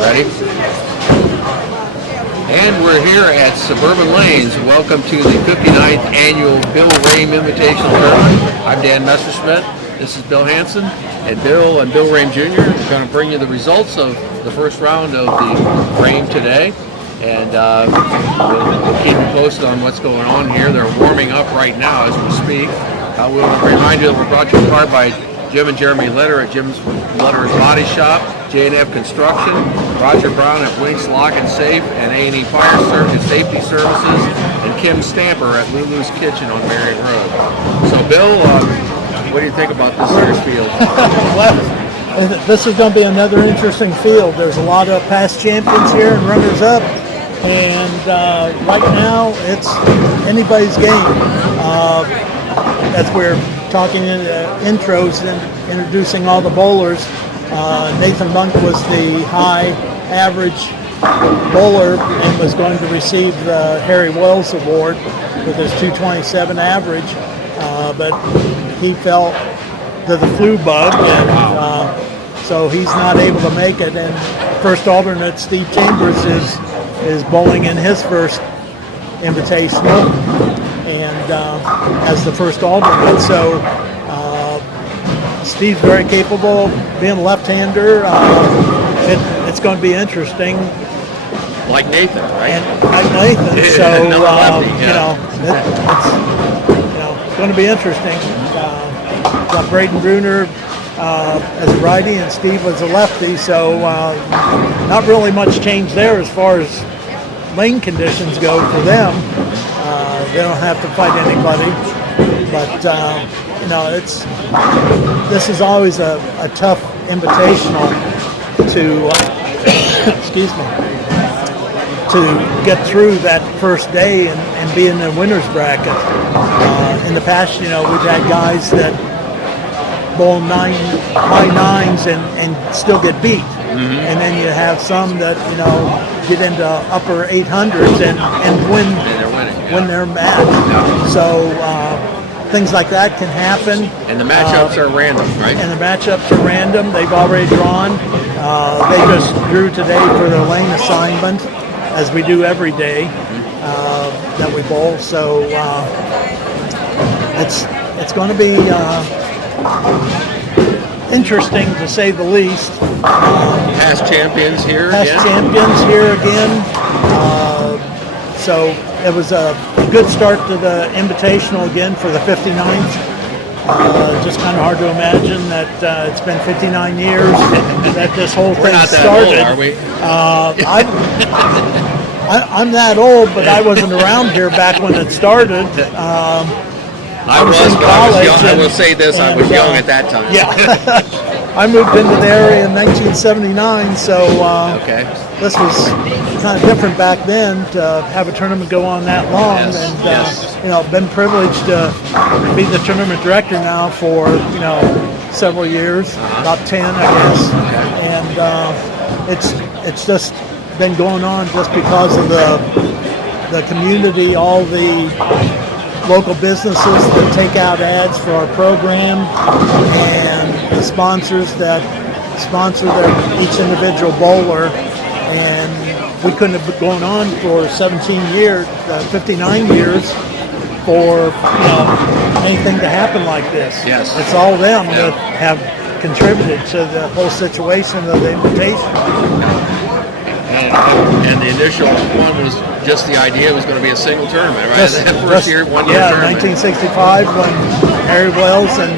Ready? And we're here at Suburban Lanes. Welcome to the 59th Annual Bill Rahm Invitational Tournament. I'm Dan Messerschmidt. This is Bill Hansen. And Bill Rahm Jr. are going to bring you the results of the first round of the Rahm today. And we'll keep you posted on what's going on here. They're warming up right now as we speak. We'll remind you that we're brought to you in part by Jim and Jeremy Letter at Jim's Letter's Body Shop, J&F Construction, Roger Brown at Winks Lock and Safe, and A&E Fire Safety Services, and Kim Stamper at Lulu's Kitchen on Marion Road. So, Bill, what do you think about this year's field? Well, this is going to be another interesting field. There's a lot of past champions here and runners-up, and right now it's anybody's game. As we're talking in intros and introducing all the bowlers, Nathan Monk was the high average bowler and was going to receive the Harry Wells Award with his 227 average, but he fell to the flu bug, and so he's not able to make it. And first alternate Steve Chambers is bowling in his first invitational, and as the first alternate. So Steve's very capable, being a left-hander. It's going to be interesting. Like Nathan, right? And like Nathan. So it's going to be interesting. Got Braden Bruner as a righty, and Steve was a lefty. So not really much change there as far as lane conditions go for them. They don't have to fight anybody, but this is always a tough invitational to to get through that first day and be in the winner's bracket. In the past, we've had guys that bowl high nines and still get beat. Mm-hmm. And then you have some that get into upper 800s and win their match. Yeah. So things like that can happen. And the matchups are random, right? And the matchups are random. They've already drawn. They just drew today for their lane assignment, as we do every day that we bowl. So it's going to be interesting, to say the least. Past champions here again. So it was a good start to the invitational again for the 59th. Just kind of hard to imagine that it's been 59 years that this whole thing started. Old, are we? I'm that old, but I wasn't around here back when it started. I was in college. I will say this, I was young at that time. Yeah. I moved into the area in 1979, so this was kind of different back then to have a tournament go on that long. Yes. And been privileged to be the tournament director now for several years, about 10, I guess. And it's just been going on just because of the community, all the local businesses that take out ads for our program, and the sponsors that sponsor each individual bowler. And we couldn't have been going on for 59 years for anything to happen like this. Yes. It's all them that have contributed to the whole situation of the invitation. And the initial one was just the idea it was going to be a single tournament, right? One year tournament. 1965 when Harry Wells and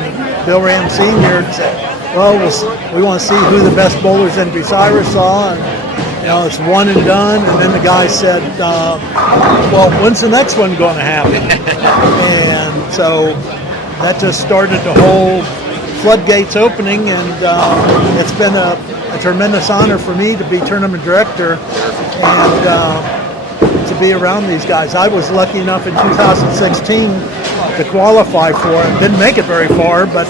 Bill Rahm Sr. said, well, we want to see who the best bowlers in Bucyrus saw, and it's one and done. And then the guy said, well, when's the next one going to happen? And so that just started the whole floodgates opening, and it's been a tremendous honor for me to be tournament director and to be around these guys. I was lucky enough in 2016 to qualify for it. Didn't make it very far, but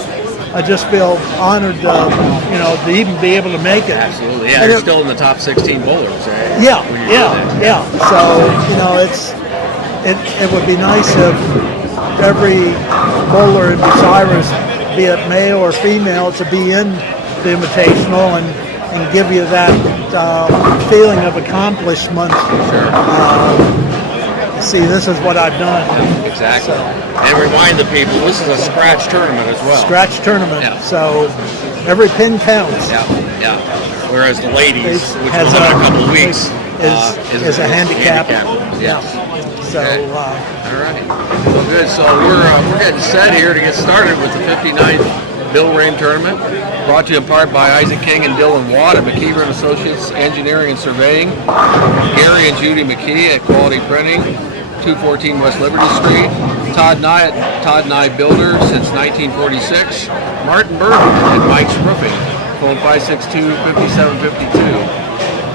I just feel honored to even be able to make it. Absolutely, yeah. You're still in the top 16 bowlers, right? Yeah. So it would be nice if every bowler in Bucyrus, be it male or female, to be in the Invitational and give you that feeling of accomplishment. Sure. See, this is what I've done. Exactly. So, And remind the people, this is a scratch tournament as well. scratch tournament. Yeah. So every pin counts. Yeah, yeah. Whereas the ladies, which Has will have a couple of weeks, is a handicap. Yeah. So Okay. All right. Well, good. So we're getting set here to get started with the 59th Bill Rahm Tournament, brought to you in part by Isaac King and Dylan Watt at McKeever and Associates Engineering and Surveying, Gary and Judy McKee at Quality Printing, 214 West Liberty Street, Todd Nye at Todd Nye Builder since 1946, Martin Burton at Mike's Roofing, phone 562-5752,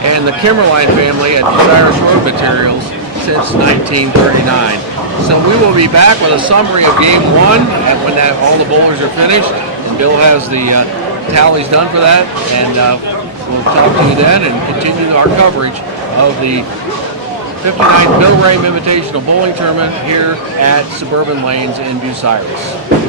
and the Kimmerline family at Desirous Road Materials since 1939. So we will be back with a summary of Game 1 and when all the bowlers are finished. And Bill has the tallies done for that, and we'll talk to you then and continue our coverage of the 59th Bill Rahm Invitational Bowling Tournament here at Suburban Lanes in Bucyrus.